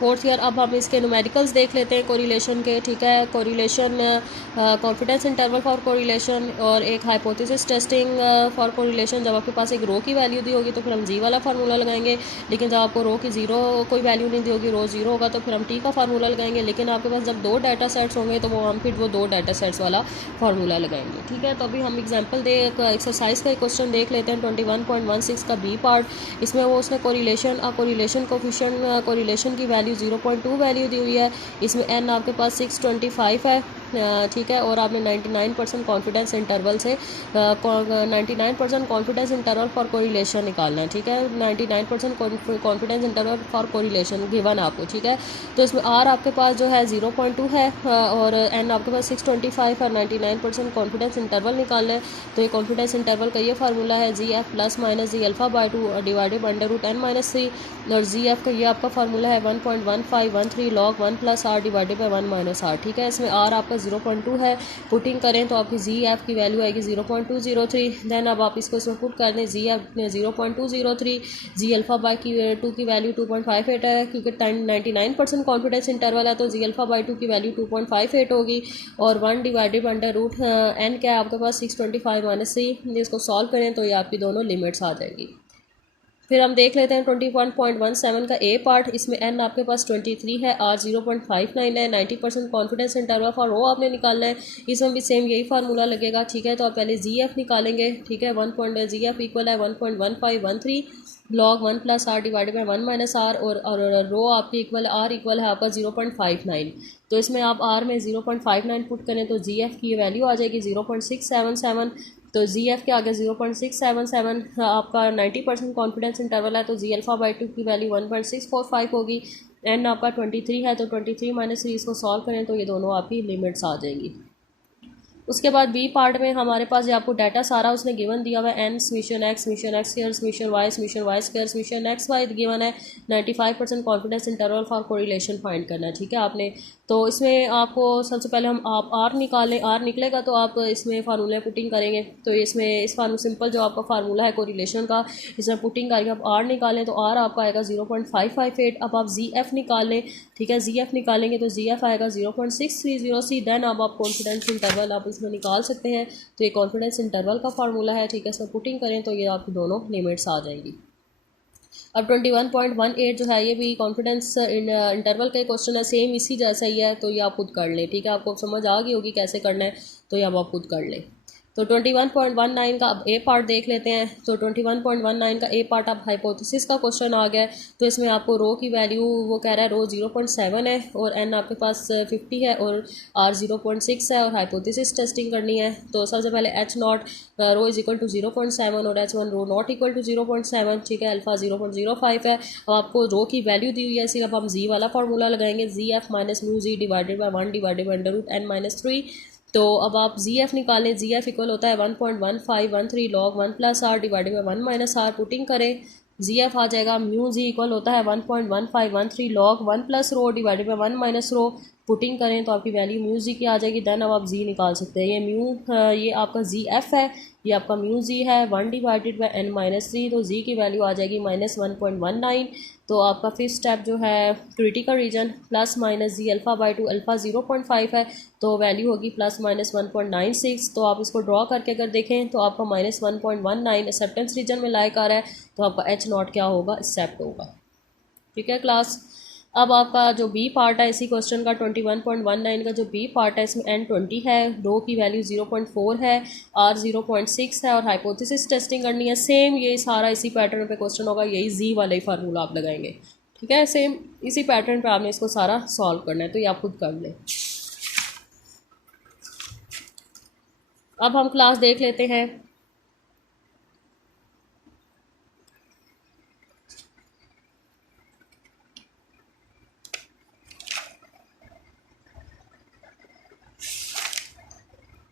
Fourth year. अब हम इसके न्यूमेरिकल्स देख लेते हैं कोरिलेशन के, ठीक है। Correlation, confidence interval for correlation और एक हाइपोथेसिस टेस्टिंग फॉर कोरिलेशन। जब आपके पास एक रो की वैल्यू दी होगी तो फिर हम जी वाला फार्मूला लगाएंगे, लेकिन जब आपको रो की ज़ीरो कोई वैल्यू नहीं दी होगी, रो ज़ीरो होगा, तो फिर हम टी का फार्मूला लगाएंगे। लेकिन आपके पास जब दो डाटा सेट्स होंगे तो हम फिर वो दो डाटा सेट्स वाला फार्मूला लगाएंगे, ठीक है। तो अभी हम एग्जाम्पल एक्सरसाइज का एक क्वेश्चन देख लेते हैं 21.16 का बी पार्ट। इसमें वो उसने कोरिलेशन कोफिशिएंट कोरिलेशन की वैल्यू 0.2 वैल्यू दी हुई है। इसमें एन आपके पास 625 है, ठीक है। और आपने 99% कॉन्फिडेंस इंटरवल से 99% कॉन्फिडेंस इंटरवल फॉर कोरिलेशन निकालना है, ठीक है। 99% confidence interval for correlation given आपको, ठीक है। तो इसमें आर आपके पास जो है 0.2 है और एन आपके पास 625 और 99% कॉन्फिडेंस इंटरवल निकालना है। तो ये कॉन्फिडेंस इंटरवल का ये फार्मूला है Z F plus minus ji alpha by 2 divided under root n minus 3, और जी एफ का ये आपका फार्मूला है 1.1513 log 1 plus R divided by 1 minus R, ठीक है। इसमें आर आपका 0.2 है, पुटिंग करें तो आपकी जी एफ की वैल्यू आएगी 0.203। देन अब आप इसको इसमें पुट कर दें, जी एफ 0.203, जी अल्फा बाई की 2 की वैल्यू 2.58 है, क्योंकि 99% कॉन्फिडेंस इंटरवल है तो जी अल्फा बाई 2 की वैल्यू 2.58 होगी, और 1 डिवाइडेड अंडर रूट एन क्या है आपके पास 625 माइनस 3। इसको सॉल्व करें तो ये आपकी दोनों लिमिट्स आ जाएगी। फिर हम देख लेते हैं 21.17 का ए पार्ट। इसमें एन आपके पास 23 है, आर 0.59 है, 90% कॉन्फिडेंस इंटरवल फॉर रो आपने निकालना है। इसमें भी सेम यही फार्मूला लगेगा, ठीक है। तो आप पहले जी एफ निकालेंगे, ठीक है। जी एफ इक्वल है 1.1513 log 1 plus R divided by 1 minus R, और रो आपकी इक्वल आर इक्वल है आपका 0.59। तो इसमें आप आर में 0.59 पुट करें तो जी एफ की वैल्यू आ जाएगी 0.677। तो जी एफ के आगे 0.677 आपका 90% कॉन्फिडेंस इंटरवल है तो जी अल्फा बाई 2 की वैल्यू 1.645 होगी। एन आपका 23 है तो 23 माइनस 3 इसको सॉल्व करें तो ये दोनों आपकी लिमिट्स आ जाएंगी। उसके बाद बी पार्ट में हमारे पास ये आपको डाटा सारा उसने गिवन दिया हुआ है, N summation X square summation Y square summation X Y given है। 95% confidence interval for correlation find करना है, ठीक है आपने। तो इसमें आपको सबसे पहले हम आप आर निकालें, आर निकलेगा तो आप इसमें फार्मूला पुटिंग करेंगे। तो इसमें इस फार्मूला सिंपल जो आपका फार्मूला है कोरिलेशन का, इसमें पुटिंग करके आप आर निकालें तो आर आपका आएगा 0.558। अब आप जी एफ निकाल लें, ठीक है। जी एफ निकालेंगे तो जी एफ आएगा 0.630 देन अब आप कॉन्फिडेंस इंटरवल आप इसमें निकाल सकते हैं। तो ये कॉन्फिडेंस इंटरवल का फार्मूला है, ठीक है। इसमें पुटिंग करें तो ये आपकी दोनों लिमिट्स आ जाएंगी। अब 21.18 जो है ये भी कॉन्फिडेंस इंटरवल का क्वेश्चन है, सेम इसी जैसा ही है। तो ये आप खुद कर लें, ठीक है। आपको समझ आ गई होगी कैसे करना है, तो ये अब आप खुद कर लें। तो 21.19 का अब ए पार्ट देख लेते हैं। तो 21.19 का ए पार्ट अब हाइपोथेसिस का क्वेश्चन आ गया है। तो इसमें आपको रो की वैल्यू वो कह रहा है रो 0.7 है और एन आपके पास 50 है और आर 0.6 है और हाइपोथेसिस टेस्टिंग करनी है। तो सबसे पहले H nought rho is equal to 0.7 और H one rho not equal to 0.7, ठीक है। अल्फा 0.05 है। अब आपको रो की वैल्यू दी हुई है, सिर्फ हम जी वाला फार्मूला लगाएंगे, Z F minus mu Z divided by 1 divided by under root N minus 3। तो अब आप जी एफ निकालें, जी एफ इक्वल होता है 1.1513 log 1 plus R divided by 1 minus R, putting करें जी एफ आ जाएगा म्यू जी इक्वल होता है 1.1513 log 1 plus row divided by 1 minus rho, putting करें तो आपकी वैल्यू म्यू जी की आ जाएगी। देन अब आप जी निकाल सकते हैं। ये ये आपका जी एफ है, ये आपका म्यू जी है 1 डिवाइडेड बाई एन माइनस 3। तो जी की वैल्यू आ जाएगी -1.19। तो आपका फिफ्थ स्टेप जो है critical region plus minus ji alpha by 2, alpha 0.5 है तो वैल्यू होगी +-1.96। तो आप इसको ड्रॉ करके अगर देखें तो आपका -1.19 एक्सेप्टेंस रीजन में लाइक आ रहा है, तो आपका एच नॉट क्या होगा, एक्सेप्ट होगा, ठीक है क्लास। अब आपका जो बी पार्ट है इसी क्वेश्चन का 21.19 का जो बी पार्ट है इसमें एन 20 है, रो की वैल्यू 0.4 है, आर 0.6 है और हाइपोथेसिस टेस्टिंग करनी है। सेम ये सारा इसी पैटर्न पे क्वेश्चन होगा, यही जी वाला ही फार्मूला आप लगाएंगे, ठीक है। सेम इसी पैटर्न पे आपने इसको सारा सॉल्व करना है, तो ये आप खुद कर लें। अब हम क्लास देख लेते हैं।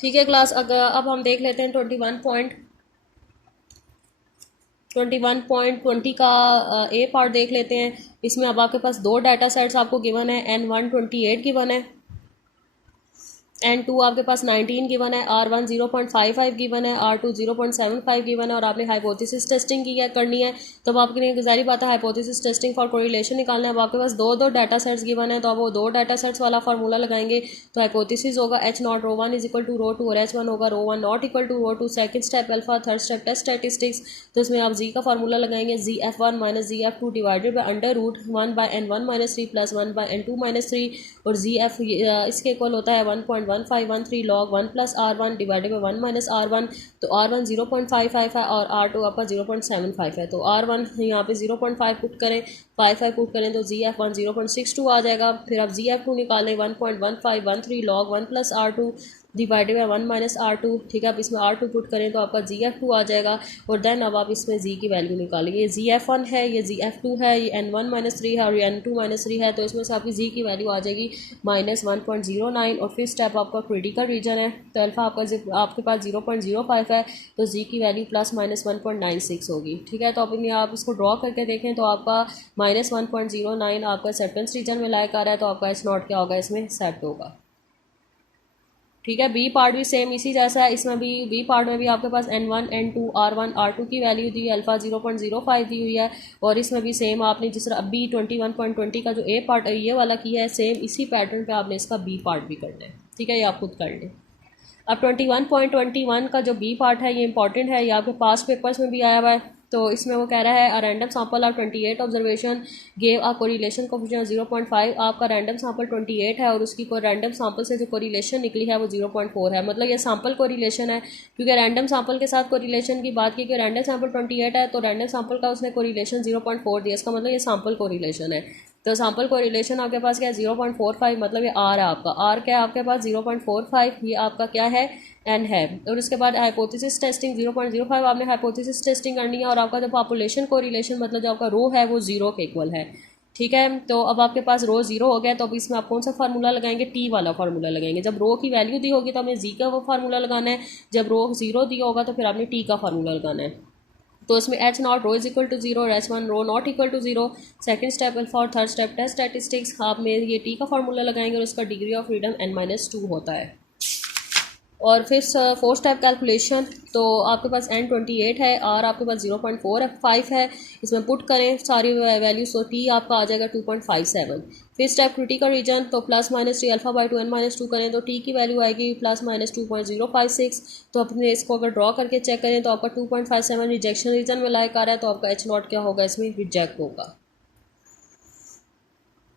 ठीक है क्लास, अगर अब हम देख लेते हैं 21.20 का ए पार्ट देख लेते हैं। इसमें अब आपके पास दो डाटा सेट्स आपको गिवन है, N128 गिवन है, N2 आपके पास 19 गिवन है, R1 0.55 गिवन है, R2 0.75 गिवन है, और आपने हाइपोथेसिस टेस्टिंग की करनी है। तो अब आपकी जारी बात है हाइपोथेसिस टेस्टिंग फॉर कोरिलेशन निकालना है। अब आपके पास दो डाटा सेट्स गिवन है, तो आप वो दो डाटा सेट्स वाला फार्मूला लगाएंगे। तो हाइपोथेसिस होगा H0 ρ1 इज इक्वल टू ρ2 और H1 होगा ρ1 not equal to ρ2। Second step alpha, third step test statistics. तो इसमें आप जी का फार्मूला लगाएंगे, ZF1 minus ZF2 divided by under root 1/n1 minus 3 plus 1/n2 minus 3, और ZF इसके इक्वल होता है 1.1513 log 1 plus R1 divided by 1 minus R1। तो R1 0.55 है और R2 आपका 0.75 है। तो R1 यहाँ पे 0.5 पुट करें, 55 पुट करें तो ZF1 0.62 आ जाएगा। फिर आप ZF2 निकालें 1.1513 log 1 plus R2 divided by 1 minus R2। ठीक है, अब इसमें R2 पुट करें तो आपका ZF2 आ जाएगा। और देन अब आप इसमें Z की वैल्यू निकालेंगे। ये ZF1 है, ये ZF2 है, ये N1 माइनस 3 है और ये N2 माइनस 3 है। तो इसमें से आपकी Z की वैल्यू आ जाएगी -1.09। और फिर स्टेप आपका क्रिटिकल रीजन है, तो अल्फा आपके पास 0.05 है, तो Z की वैल्यू +-1.96 होगी। ठीक है, तो अपनी आप इसको ड्रॉ करके देखें तो आपका -1.09 आपका एक्सेप्टेंस रीजन में लाइक आ रहा है, तो आपका H0 क्या होगा, इसमें सेट होगा। ठीक है, बी पार्ट भी सेम इसी जैसा है। इसमें भी बी पार्ट में भी आपके पास N1 N2 R1 R2 की वैल्यू दी है, अल्फा 0.05 दी हुई है। और इसमें भी सेम आपने जिस तरह बी 21.20 का जो ए पार्ट ये वाला किया है, सेम इसी पैटर्न पे आपने इसका बी पार्ट भी करना है। ठीक है, ये आप खुद कर लें। अब 21.21 का जो बी पार्ट है ये इंपॉर्टेंट है, ये आपके पास पेपर्स में भी आया हुआ है। तो इसमें वो कह रहा है a random sample of 28 observation gave a correlation coefficient 0.5। आपका रैंडम सैंपल 28 है और उसकी कोई रैंडम सैंपल से जो कोरिलेशन निकली है वो 0.4 है। मतलब ये सैंपल कोरिलेशन है, क्योंकि रैंडम सैंपल के साथ कोरिलेशन की बात की कि रैंडम सैंपल 28 है तो रैंडम सैंपल का उसने कोरिलेशन 0.4 दिया, इसका मतलब ये सैंपल कोरिलेशन है। तो सैंपल कोरिलेशन आपके पास क्या है 0.45, मतलब ये आर है आपका, आर क्या है आपके पास 0.45, ये आपका क्या है एन है। और उसके बाद हाइपोथेसिस टेस्टिंग 0.05 आपने हाइपोथेसिस टेस्टिंग करनी है, और आपका जो पॉपुलेशन कोरिलेशन मतलब जो आपका रो है वो 0 के इक्वल है। ठीक है, तो अब आपके पास रो 0 हो गया, तो अब इसमें आप कौन सा फार्मूला लगाएंगे, टी वाला फार्मूला लगाएंगे। जब रो की वैल्यू दी होगी तो हमें जी का वो फार्मूला लगाना है, जब रो 0 दिया होगा तो फिर आपने टी का फार्मूला लगाना है। तो इसमें H0 row is equal to 0 और H1 rho not equal to 0। Second step alpha और थर्ड स्टेप टेस्ट स्टैटिस्टिक्स, आप में ये टी का फार्मूला लगाएंगे और इसका डिग्री ऑफ फ्रीडम n-2 होता है। और फिर फोर्थ स्टेप कैलकुलेशन, तो आपके पास N28 है, R आपके पास 0.45 है, इसमें पुट करें सारी वैल्यूज, तो टी आपका आ जाएगा 2.57। फिर स्टेप क्रिटिकल रीजन, तो +-3 अल्फा बाई 2 n-2 करें तो टी की वैल्यू आएगी +-2.056। तो अपने इसको अगर ड्रॉ करके चेक करें तो आपका 2.57 रिजेक्शन रीजन में लाइक आ रहा है, तो आपका H0 क्या होगा, इसमें रिजेक्ट होगा।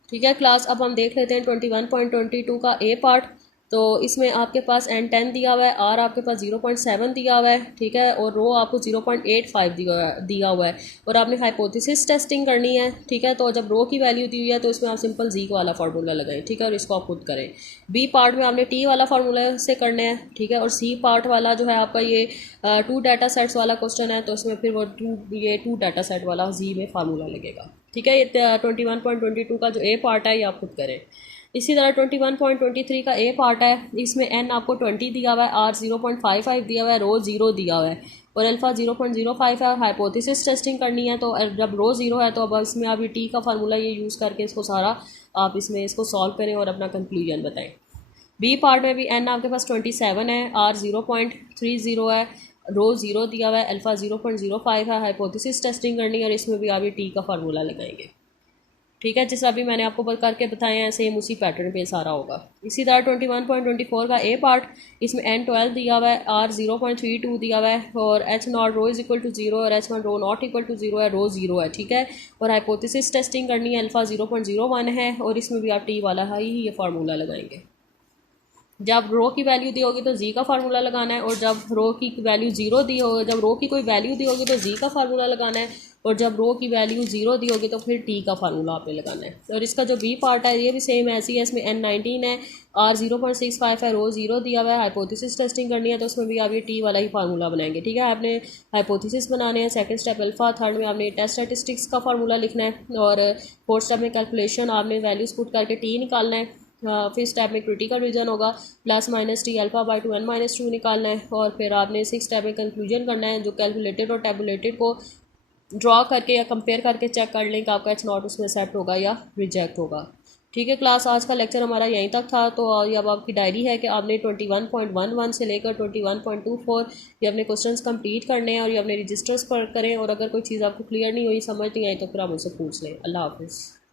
ठीक है क्लास, अब हम देख लेते हैं 21.22 का ए पार्ट। तो इसमें आपके पास N10 दिया हुआ है, R आपके पास 0.7 दिया हुआ है। ठीक है, और रो आपको 0.85 दिया हुआ है, और आपने हाइपोथेसिस टेस्टिंग करनी है। ठीक है, तो जब रो की वैल्यू दी हुई है तो इसमें आप सिंपल जी वाला फार्मूला लगाएं। ठीक है, और इसको आप खुद करें। बी पार्ट में आपने टी वाला फार्मूला से करना है। ठीक है, और सी पार्ट वाला जो है आपका ये 2 डाटा सेट्स वाला क्वेश्चन है, तो इसमें फिर वो 2 डाटा सेट वाला जी में फार्मूला लगेगा। ठीक है, ये 21.22 का जो ए पार्ट है ये आप खुद करें। इसी तरह 21.23 का ए पार्ट है, इसमें एन आपको 20 दिया हुआ है, आर 0.55 दिया हुआ है, रो 0 दिया हुआ है, और अल्फा 0.05 है। हाइपोथेसिस टेस्टिंग करनी है, तो जब रो 0 है तो अब इसमें आप ये टी का फार्मूला ये यूज़ करके इसको सारा आप इसमें इसको सॉल्व करें और अपना कंक्लूजन बताएं। बी पार्ट में भी एन आपके पास 27 है, आर 0.30 है, रो 0 दिया हुआ है, अल्फा 0.05 है। हाइपोथेसिस टेस्टिंग करनी है और इसमें भी आप ये टी का फार्मूला लगाएंगे। ठीक है, जैसा अभी मैंने आपको करके बताया है सेम उसी पैटर्न पे सारा होगा। इसी तरह 21.24 का ए पार्ट, इसमें N12 दिया हुआ है, R 0.32 दिया हुआ है, और H0 row is equal to 0 और H1 rho not equal to 0 है, रो 0 है। ठीक है, और हाइपोथेसिस टेस्टिंग करनी है, अल्फा 0.01 है, और इसमें भी आप टी वाला ही ये फार्मूला लगाएंगे। जब रो की वैल्यू दी होगी तो जी का फार्मूला लगाना है, और जब रो की वैल्यू 0 दी होगी, जब रो की कोई वैल्यू दी होगी तो जी का फार्मूला लगाना है, और जब रो की वैल्यू 0 दी होगी तो फिर टी का फार्मूला आपने लगाना है। और इसका जो बी पार्ट है ये भी सेम ऐसी है, इसमें N19 है, R 0.65 है, रो 0 दिया हुआ है। हाइपोथेसिस टेस्टिंग करनी है तो उसमें भी आप ये टी वाला ही फार्मूला बनाएंगे। ठीक है, आपने हाइपोथेसिस बनाने हैं, सेकंड स्टेप अल्फा, थर्ड में आपने टेस्ट स्टैटिस्टिक्स का फार्मूला लिखना है, और फोर्थ स्टेप में कैलकुलेशन आपने वैल्यूज पुट करके टी निकालना है। फिर स्टेप में क्रिटिकल रीजन होगा, +-t अल्फा बाई 2 n-2 निकालना है, और फिर आपने 6 स्टेप में कंक्लूजन करना है, जो कैलकुलेटेड और टेबुलेटेड को ड्रॉ करके या कंपेयर करके चेक कर लें कि आपका H0 उसमें एक्सेप्ट होगा या रिजेक्ट होगा। ठीक है क्लास, आज का लेक्चर हमारा यहीं तक था। तो ये अब आपकी डायरी है कि आपने 21.11 से लेकर 21.24 ये अपने क्वेश्चंस कंप्लीट करने हैं और ये अपने रजिस्टर्स पर करें। और अगर कोई चीज़ आपको क्लियर नहीं हुई, समझ नहीं आई, तो फिर आप मुझसे पूछ लें। अल्लाह हाफिज़।